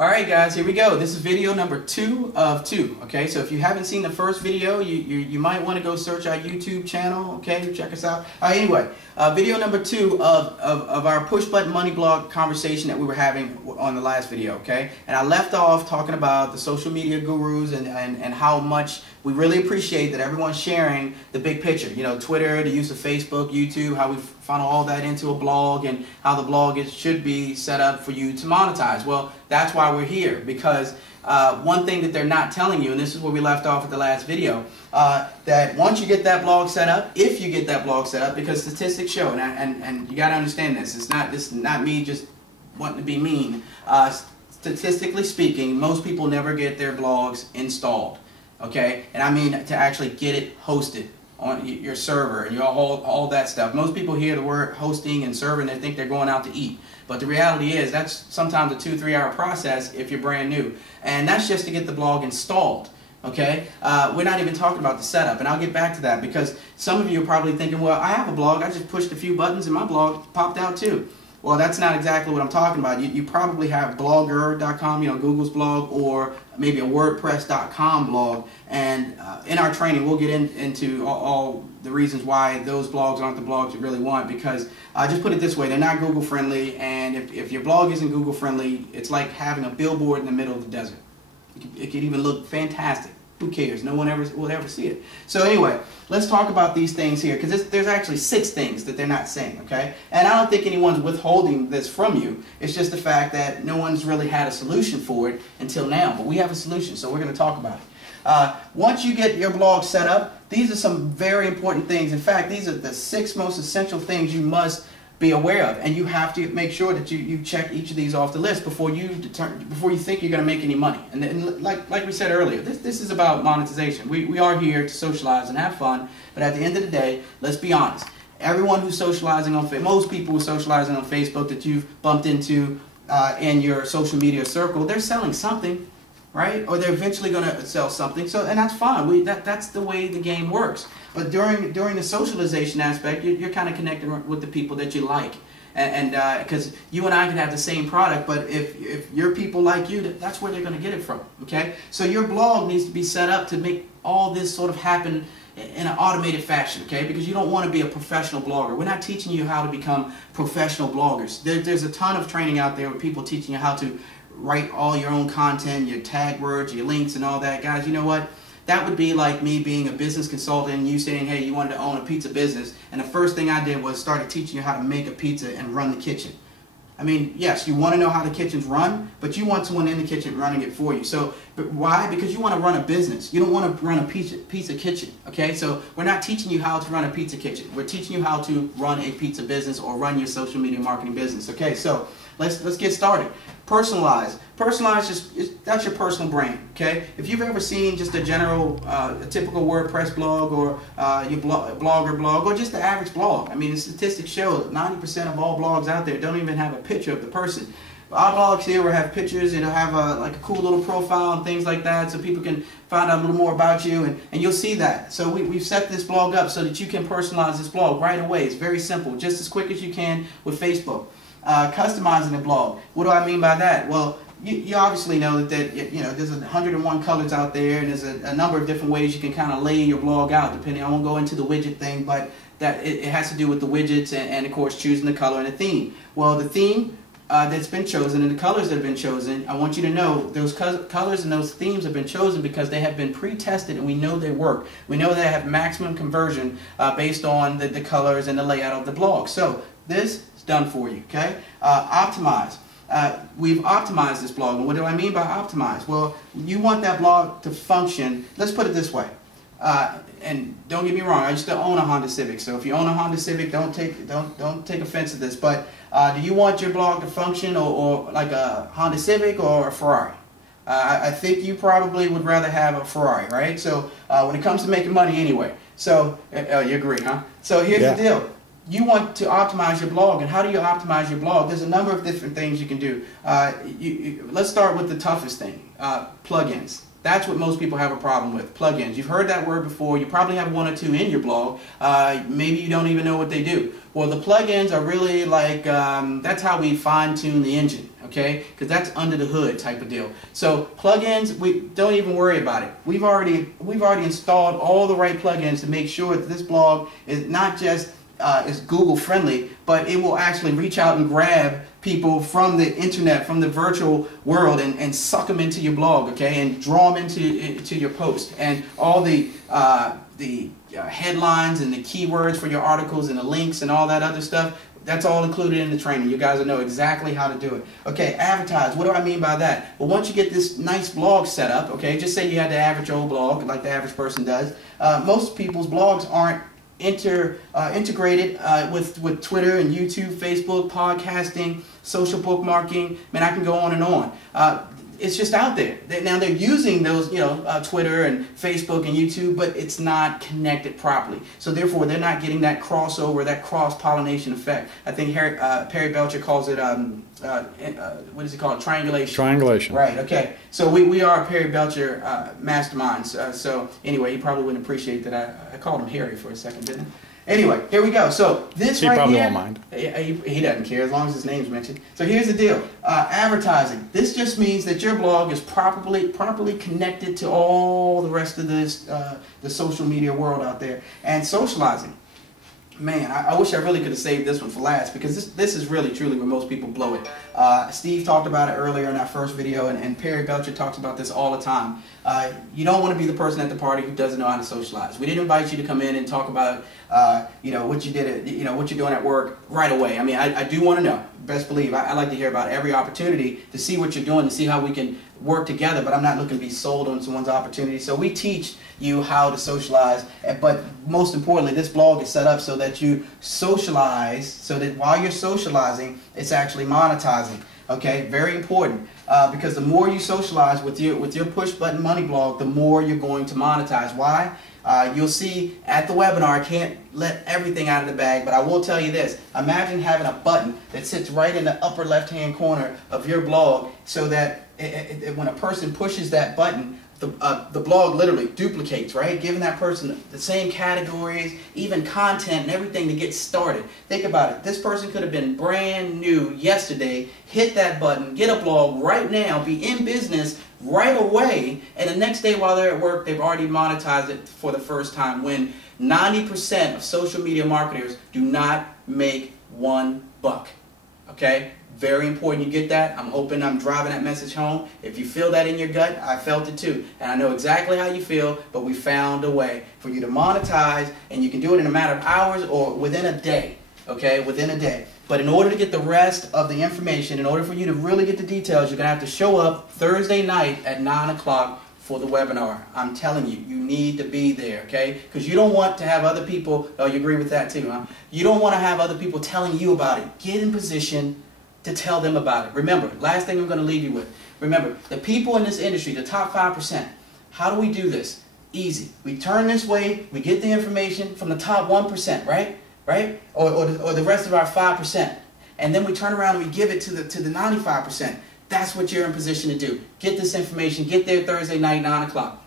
Alright guys, here we go. This is video number 2 of 2. Okay, so if you haven't seen the first video, you might want to go search our YouTube channel, okay, check us out. Anyway, video number 2 of our push button money blog conversation that we were having on the last video, okay? And I left off talking about the social media gurus and how much we really appreciate that everyone's sharing the big picture. You know, Twitter, the use of Facebook, YouTube, how we funnel all that into a blog, and how the blog should be set up for you to monetize. Well, that's why we're here, because one thing that they're not telling you, and this is where we left off at the last video, that once you get that blog set up, if you get that blog set up, because statistics show, and you got to understand this, this is not me just wanting to be mean. Statistically speaking, most people never get their blogs installed. Okay, and I mean to actually get it hosted on your server and all that stuff. Most people hear the word hosting and server and they think they're going out to eat. But the reality is that's sometimes a 2-3 hour process if you're brand new. And that's just to get the blog installed. Okay, we're not even talking about the setup, and I'll get back to that, because some of you are probably thinking, well, I have a blog, I just pushed a few buttons and my blog popped out too. Well, that's not exactly what I'm talking about. You probably have blogger.com, you know, Google's blog, or maybe a WordPress.com blog. And in our training, we'll get into all the reasons why those blogs aren't the blogs you really want. Because just put it this way, they're not Google friendly. And if your blog isn't Google friendly, it's like having a billboard in the middle of the desert. It could even look fantastic. Who cares? No one will ever see it. So anyway, let's talk about these things here, because there's actually 6 things that they're not saying, okay? And I don't think anyone's withholding this from you. It's just the fact that no one's really had a solution for it until now. But we have a solution, so we're going to talk about it. Once you get your blog set up, these are some very important things. In fact, these are the 6 most essential things you must be aware of, and you have to make sure that you check each of these off the list before you think you're going to make any money. And like we said earlier, this is about monetization. We are here to socialize and have fun, but at the end of the day, let's be honest. Everyone who's socializing on Facebook, most people who are socializing on Facebook that you've bumped into in your social media circle, they're selling something, right? Or they're eventually going to sell something. So, and that's fine. That's the way the game works. But during the socialization aspect, you're kind of connecting with the people that you like, and because you and I can have the same product, but if your people like you, that's where they're going to get it from. Okay, so your blog needs to be set up to make all this sort of happen in an automated fashion. Okay, because you don't want to be a professional blogger. We're not teaching you how to become professional bloggers. There's a ton of training out there with people teaching you how to write all your own content, your tag words, your links, and all that. Guys, you know what? That would be like me being a business consultant and you saying, hey, you wanted to own a pizza business, and the first thing I did was started teaching you how to make a pizza and run the kitchen. I mean, yes, you want to know how the kitchens run, but you want someone in the kitchen running it for you. So, but why? Because you want to run a business. You don't want to run a pizza kitchen, okay? So we're not teaching you how to run a pizza kitchen. We're teaching you how to run a pizza business or run your social media marketing business, okay? So let's get started. Personalize. Personalize, that's your personal brand, okay? If you've ever seen just a general, a typical WordPress blog, or your blogger blog, or just the average blog, I mean, the statistics show that 90% of all blogs out there don't even have a picture of the person. Our blogs here will have pictures, it'll have like a cool little profile and things like that, so people can find out a little more about you, and you'll see that. So we've set this blog up so that you can personalize this blog right away. It's very simple, just as quick as you can with Facebook. Customizing the blog. What do I mean by that? Well, you obviously know that you know there's 101 colors out there, and there's a number of different ways you can kind of lay your blog out. Depending, I won't go into the widget thing, but that it has to do with the widgets and of course choosing the color and the theme. Well, the theme that's been chosen and the colors that have been chosen, I want you to know those colors and those themes have been chosen because they have been pre-tested and we know they work. We know they have maximum conversion based on the colors and the layout of the blog. So this is done for you, okay? Optimize. We've optimized this blog. And what do I mean by optimize? Well, you want that blog to function. Let's put it this way. And don't get me wrong, I used to own a Honda Civic. So if you own a Honda Civic, don't take offense to this. But do you want your blog to function or like a Honda Civic or a Ferrari? I think you probably would rather have a Ferrari, right? So when it comes to making money anyway. So you agree, huh? So here's the deal. You want to optimize your blog, and how do you optimize your blog? There's a number of different things you can do. Let's start with the toughest thing, plugins. That's what most people have a problem with, plugins. You've heard that word before. You probably have 1 or 2 in your blog. Maybe you don't even know what they do. Well, the plugins are really like, that's how we fine-tune the engine, okay? Because that's under the hood type of deal. So plugins, we don't even worry about it. We've already installed all the right plugins to make sure that this blog is not just is Google friendly, but it will actually reach out and grab people from the internet, from the virtual world, and suck them into your blog, okay, and draw them into your post, and all the headlines and the keywords for your articles and the links and all that other stuff. That's all included in the training. You guys will know exactly how to do it. Okay, advertise. What do I mean by that? Well, once you get this nice blog set up, okay, just say you had the average old blog, like the average person does. Most people's blogs aren't integrated with Twitter and YouTube, Facebook, podcasting, social bookmarking. Man, I can go on and on. It's just out there. Now they're using those, Twitter and Facebook and YouTube, but it's not connected properly. So therefore, they're not getting that crossover, that cross-pollination effect. I think Perry Belcher calls it, what does he call it? Triangulation. Triangulation. Right. Okay. So we are Perry Belcher masterminds. So anyway, he probably wouldn't appreciate that I called him Harry for a second, didn't I? Anyway, here we go. So this right here, he probably won't mind. He doesn't care as long as his name's mentioned. So here's the deal: advertising. This just means that your blog is properly connected to all the rest of this the social media world out there. And socializing. Man, I wish I really could have saved this one for last, because this is really truly where most people blow it. Steve talked about it earlier in our first video, and Perry Belcher talks about this all the time. You don't want to be the person at the party who doesn't know how to socialize. We didn't invite you to come in and talk about what you did at, what you're doing at work right away. I mean, I do want to know. Best believe I like to hear about every opportunity to see what you're doing, to see how we can work together, but I'm not looking to be sold on someone's opportunity. So we teach you how to socialize, but most importantly, this blog is set up so that you socialize, so that while you're socializing, it's actually monetizing. Okay, very important, because the more you socialize with your push button money blog, the more you're going to monetize. Why? You'll see at the webinar, I can't let everything out of the bag, but I will tell you this. Imagine having a button that sits right in the upper left-hand corner of your blog, so that when a person pushes that button, the blog literally duplicates, right? Giving that person the same categories, even content and everything to get started. Think about it. This person could have been brand new yesterday, hit that button, get a blog right now, be in business right away, and the next day while they're at work, they've already monetized it for the first time, when 90% of social media marketers do not make $1. Okay? Very important you get that. I'm hoping I'm driving that message home. If you feel that in your gut, I felt it too. And I know exactly how you feel, but we found a way for you to monetize, and you can do it in a matter of hours or within a day. Okay, within a day. But in order to get the rest of the information, in order for you to really get the details, you're going to have to show up Thursday night at 9 o'clock for the webinar. I'm telling you, you need to be there, okay? Because you don't want to have other people, oh, you agree with that too, huh? You don't want to have other people telling you about it. Get in position to tell them about it. Remember, last thing I'm going to leave you with. Remember, the people in this industry, the top 5%, how do we do this? Easy. We turn this way, we get the information from the top 1%, right? Right? Or the rest of our 5%. And then we turn around and we give it to the 95%. That's what you're in position to do. Get this information, get there Thursday night, 9 o'clock.